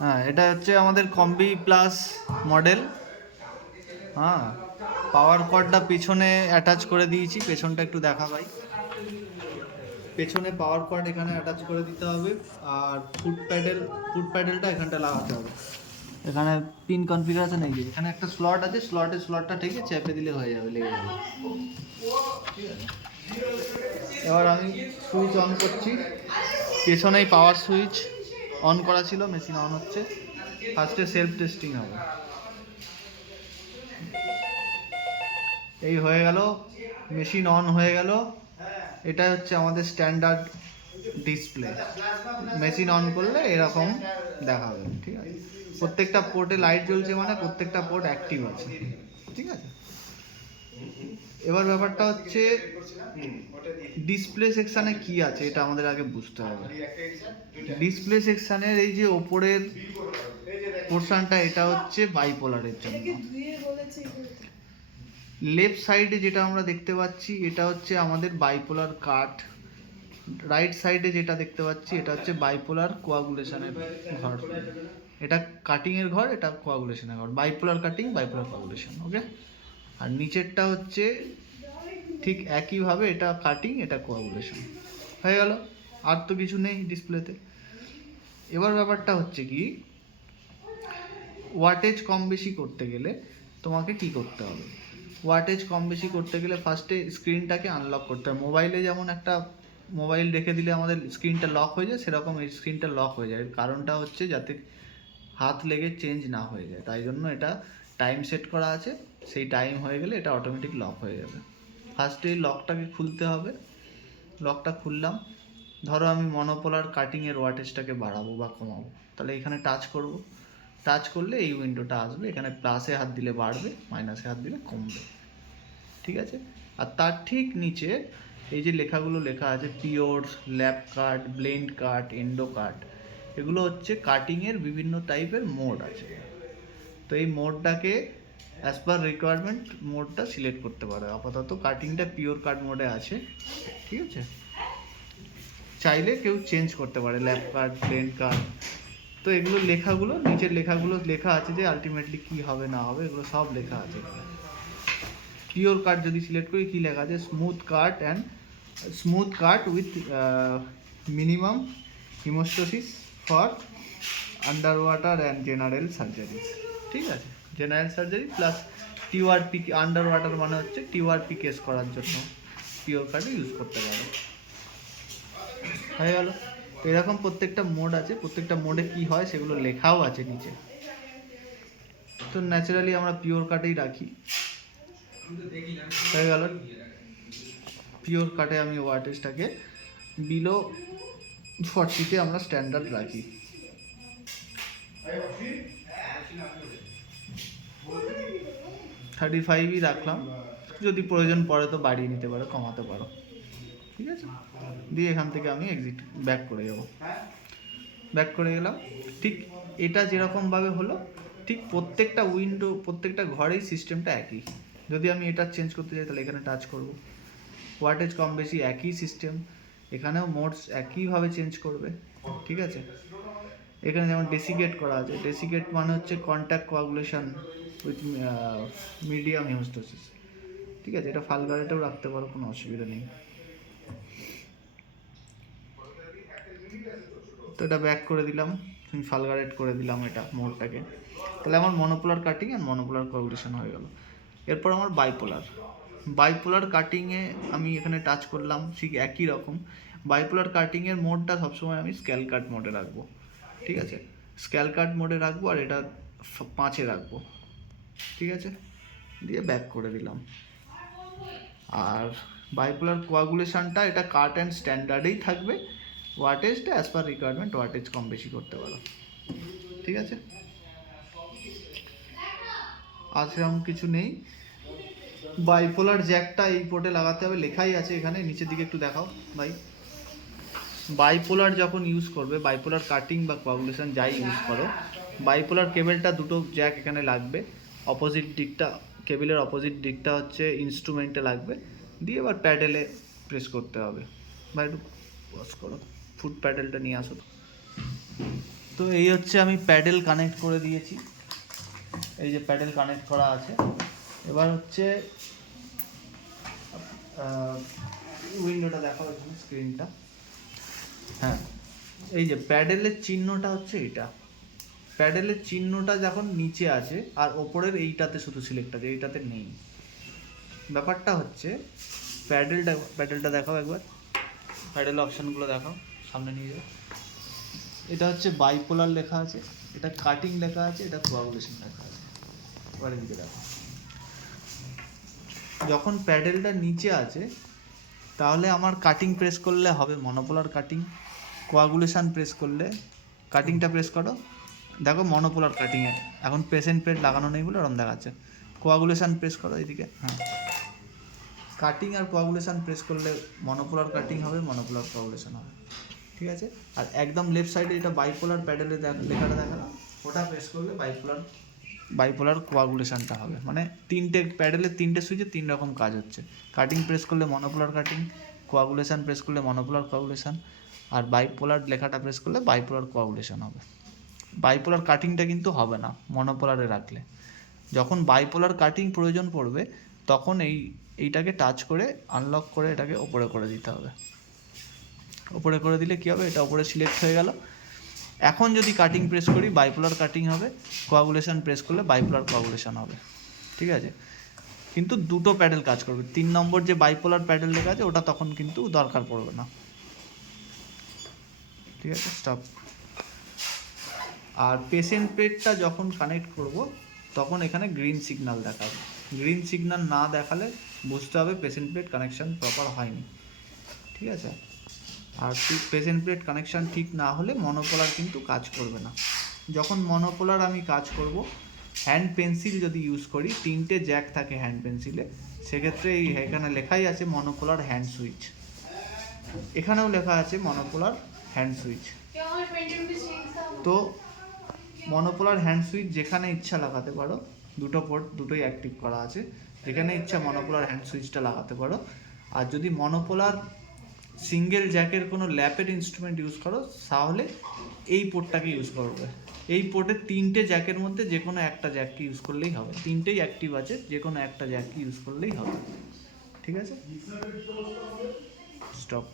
হ্যাঁ, এটা হচ্ছে আমাদের কম্বি প্লাস মডেল। হ্যাঁ, পাওয়ার কর্ডটা পিছনে অ্যাটাচ করে দিয়েছি, পেছনটা একটু দেখা ভাই। পেছনে পাওয়ার কর্ড এখানে অ্যাটাচ করে দিতে হবে, আর ফুট প্যাডেলটা এখানটা লাগাতে হবে। এখানে পিন কনফিগারেশন এই যে এখানে একটা স্লট আছে, স্লটটা থেকে চেপে দিলে হয়ে যাবে, লেগে যাবে। ঠিক আছে, এবার আমি সুইচ অন করছি। পেছনেই পাওয়ার সুইচ অন করা ছিল, মেশিন অন হচ্ছে। ফার্স্টে সেলফ টেস্টিং হবে। এই হয়ে গেল, মেশিন অন হয়ে গেল। এটা হচ্ছে আমাদের স্ট্যান্ডার্ড ডিসপ্লে। মেশিন অন করলে এরকম দেখাবে। ঠিক আছে, প্রত্যেকটা পোর্টে লাইট জ্বলছে মানে প্রত্যেকটা পোর্ট অ্যাক্টিভ আছে। ঠিক আছে, এবার ব্যাপারটা হচ্ছে ডিসপ্লে সেকশানে কি আছে এটা আমাদের আগে বুঝতে হবে। ডিসপ্লে সেকশানের এই যে ওপরের পোর্শনটা, এটা হচ্ছে বাইপোলারের জন্য। লেফট সাইডে যেটা আমরা দেখতে পাচ্ছি এটা হচ্ছে আমাদের বাইপোলার কাট। রাইট সাইডে যেটা দেখতে পাচ্ছি এটা হচ্ছে বাইপোলার কোয়াগুলেশনের ঘর। এটা কাটিংয়ের ঘর, এটা কোয়াগুলেশনের ঘর। Bipolar cutting, bipolar coagulation. Okay, আর নিচেরটা হচ্ছে ঠিক একইভাবে, এটা কাটিং, এটা কোয়াগুলেশন। হয়ে গেল, আর তো কিছু নেই ডিসপ্লেতে। এবার ব্যাপারটা হচ্ছে কি, ওয়াটেজ কম বেশি করতে গেলে তোমাকে কি করতে হবে? ওয়াটেজ কম বেশি করতে গেলে ফার্স্টে স্ক্রিনটাকে আনলক করতে হবে। মোবাইলে যেমন একটা মোবাইল রেখে দিলে আমাদের স্ক্রিনটা লক হয়ে যায়, সেরকম এই স্ক্রিনটা লক হয়ে যায়। কারণটা হচ্ছে যাতে হাত লেগে চেঞ্জ না হয়ে যায়, তাই জন্য এটা টাইম সেট করা আছে। সেই টাইম হয়ে গেলে এটা অটোমেটিক লক হয়ে যাবে। ফার্স্টে এই লকটাকে খুলতে হবে। লকটা খুললাম, ধরো আমি মনোপোলার কাটিংয়ের ওয়াটেজটাকে বাড়াবো বা কমাবো, তাহলে এখানে টাচ করব। টাচ করলে এই উইন্ডোটা আসবে, এখানে প্লাসে হাত দিলে বাড়বে, মাইনাসে হাত দিলে কমবে। ঠিক আছে, আর তার ঠিক নিচে এই যে লেখাগুলো লেখা আছে, পিওর, ল্যাব কাট, ব্লেন্ড কাট, এন্ডো কাট, এগুলো হচ্ছে কাটিংয়ের বিভিন্ন টাইপের মোড আছে। তো এই মোডটাকে অ্যাজ পার রিকোয়ারমেন্ট মোডটা সিলেক্ট করতে পারো। আপাতত কাটিংটা পিওর কাট মোডে আছে। ঠিক আছে, চাইলে কেউ চেঞ্জ করতে পারে, ল্যাব কাট, ব্লেন্ড কাট। তো এগুলো লেখাগুলো, নিচের লেখাগুলো লেখা আছে যে আলটিমেটলি কি হবে না হবে, এগুলো সব লেখা আছে। পিওর কাট যদি সিলেক্ট করি, কি লেখা আছে? Smooth cut with minimum hemostasis for under water and general surgeries. ঠিক আছে, general surgery plus TORP. Under water মানে হচ্ছে টিওআরপি কেস করার জন্য পিওর কাটও ইউজ করতে পারো। হয়ে গেল। তো এরকম প্রত্যেকটা মোড আছে, প্রত্যেকটা মোডে কি হয় সেগুলো লেখাও আছে নিচে। তো ন্যাচারালি আমরা পিওর কাটেই রাখি। হয়ে গেল, পিওর কাটে আমি ওয়াটেজটাকে বিলো 40-তে আমরা স্ট্যান্ডার্ড রাখি। 35ই রাখলাম, যদি প্রয়োজন পড়ে তো বাড়িয়ে নিতে পারো, কমাতে পারো। ঠিক আছে, দিয়ে এখান থেকে আমি ব্যাক করে যাব। ব্যাক করে গেলাম। ঠিক এটা যেরকমভাবে হলো, ঠিক প্রত্যেকটা উইন্ডো, প্রত্যেকটা ঘরেই সিস্টেমটা একই। যদি আমি এটা চেঞ্জ করতে চাই তাহলে এখানে টাচ করব। ওয়াটেজ কম বেশি একই সিস্টেম, এখানেও মোডস একইভাবে চেঞ্জ করবে। ঠিক আছে, এখানে যেমন ডেসিকেট করা আছে, ডেসিকেট মানে হচ্ছে কন্ট্যাক্ট কোয়াগুলেশন উইথ মিডিয়াম হিমোস্টোসিস। ঠিক আছে, এটা ফালগারেটেও রাখতে পারো, কোনো অসুবিধা নেই। তো এটা ব্যাক করে দিলাম, ফালগারেট করে দিলাম এটা মোডটাকে। তাহলে আমার মনোপোলার কাটিং আর মনোপোলার কোয়াগুলেশন হয়ে গেল। এরপর আমার বাইপোলার কাটিংয়ে আমি এখানে টাচ করলাম, ঠিক একই রকম। বাইপোলার কাটিংয়ের মোডটা সবসময় আমি স্ক্যাল কাট মোডে রাখবো। ঠিক আছে, স্ক্যাল কাট মোডে রাখবো, আর এটা 5-এ রাখবো। ঠিক আছে, দিয়ে ব্যাক করে দিলাম। আর বাইপোলার কোয়াগুলেশনটা এটা কাট অ্যান্ড স্ট্যান্ডার্ডেই থাকবে। ওয়াটেজটা অ্যাজ পার রিকোয়ারমেন্ট ওয়াটেজ কম বেশি করতে পারো। ঠিক আছে, আর সেরকম কিছু নেই। বাইপোলার জ্যাকটা এই পোর্টে লাগাতে হবে, লেখাই আছে এখানে নিচের দিকে, একটু দেখাও ভাই। বাইপোলার যখন ইউজ করবে, বাইপোলার কাটিং বা কোয়াগুলেশন যাই ইউজ করো, বাইপোলার কেবেলটা দুটো জ্যাক এখানে লাগবে। অপোজিট দিকটা, কেবেলের অপোজিট দিকটা হচ্ছে ইনস্ট্রুমেন্টে লাগবে, দিয়ে এবার প্যাডেলে প্রেস করতে হবে। ভাই একটু পজ করো, ফুট প্যাডেলটা নিয়ে আসো। তো এই হচ্ছে আমি প্যাডেল কানেক্ট করে দিয়েছি, এই যে প্যাডেল কানেক্ট করা আছে। এবার হচ্ছে উইন্ডোটা দেখাও এখানে, স্ক্রিনটা। হ্যাঁ, এই যে প্যাডেলের চিহ্নটা হচ্ছে এটা, প্যাডেলের চিহ্নটা যখন নিচে আছে আর ওপরের এইটাতে শুধু সিলেক্ট আছে, এইটাতে নেই। ব্যাপারটা হচ্ছে প্যাডেলটা দেখাও একবার, প্যাডেল অপশানগুলো দেখাও, সামনে নিয়ে যাও। এটা হচ্ছে বাইপোলার লেখা আছে, এটা কাটিং লেখা আছে, এটা কোয়াগুলেশন লেখা আছে। এবার এদিকে দেখো, যখন প্যাডেলটা নিচে আছে তাহলে আমার কাটিং প্রেস করলে হবে মনোপোলার কাটিং, কোয়াগুলেশন প্রেস করলে, কাটিংটা প্রেস করো, দেখো মনোপোলার কাটিংয়ে এখন প্রেসেন্ট প্লেট লাগানো নেই বলে ওরকম দেখাচ্ছে। কোয়াগুলেশন প্রেস করো এদিকে, হ্যাঁ, কাটিং আর কোয়াগুলেশন প্রেস করলে মনোপোলার কাটিং হবে, মনোপোলার কোয়াগুলেশন হবে, ঠিক আছে। আর একদম লেফট সাইডে এটা বাইপোলার প্যাডেলে লেখাটা দেখানো, ওটা প্রেস করলে বাইপোলার কোয়াগুলেশনটা হবে। মানে তিনটে প্যাডেলের তিনটে সুইচে তিন রকম কাজ হচ্ছে। কাটিং প্রেস করলে মনোপোলার কাটিং, কোয়াগুলেশন প্রেস করলে মনোপোলার কোয়াগুলেশন, আর বাইপোলার লেখাটা প্রেস করলে বাইপোলার কোয়াগুলেশন হবে। বাইপোলার কাটিংটা কিন্তু হবে না মনোপোলারে রাখলে। যখন বাইপোলার কাটিং প্রয়োজন পড়বে তখন এইটাকে টাচ করে আনলক করে এটাকে ওপরে করে দিতে হবে। ওপরে করে দিলে কী হবে, এটা ওপরে সিলেক্ট হয়ে গেল। এখন যদি কাটিং প্রেস করি বাইপোলার কাটিং হবে, কোয়াগুলেশন প্রেস করলে বাইপোলার কোয়াগুলেশন হবে, ঠিক আছে। কিন্তু দুটো প্যাডেল কাজ করবে, 3 নম্বর যে বাইপোলার প্যাডেল লেখা আছে ওটা তখন কিন্তু দরকার পড়বে না, ঠিক আছে। স্টপ। আর পেশেন্ট প্লেটটা যখন কানেক্ট করব তখন এখানে গ্রিন সিগন্যাল দেখাবে, গ্রিন সিগন্যাল না দেখালে বুঝতে হবে পেশেন্ট প্লেট কানেকশান প্রপার হয়নি, ঠিক আছে। আর পেশেন্ট প্লেট কানেকশান ঠিক না হলে মনোপোলার কিন্তু কাজ করবে না। যখন মনোপোলার আমি কাজ করব, হ্যান্ড পেন্সিল যদি ইউজ করি, 3টে জ্যাক থাকে হ্যান্ড পেন্সিলে, সেক্ষেত্রে এখানে লেখাই আছে মনোপোলার হ্যান্ড সুইচ, এখানেও লেখা আছে মনোপোলার হ্যান্ড সুইচ। তো মনোপোলার হ্যান্ড সুইচ যেখানে ইচ্ছা লাগাতে পারো, দুটো পোর্ট দুটোই অ্যাক্টিভ করা আছে, যেখানে ইচ্ছা মনোপোলার হ্যান্ড সুইচটা লাগাতে পারো। আর যদি মনোপোলার সিঙ্গেল জ্যাকের কোনো ল্যাপের ইনস্ট্রুমেন্ট ইউজ করো তাহলে এই পোর্টটাকে ইউজ করবে। এই পোর্টের 3টে জ্যাকের মধ্যে যে কোনো একটা জ্যাককে ইউজ করলেই হবে, 3টেই অ্যাক্টিভ আছে, যে কোনো একটা জ্যাককে ইউজ করলেই হবে, ঠিক আছে। স্টপ।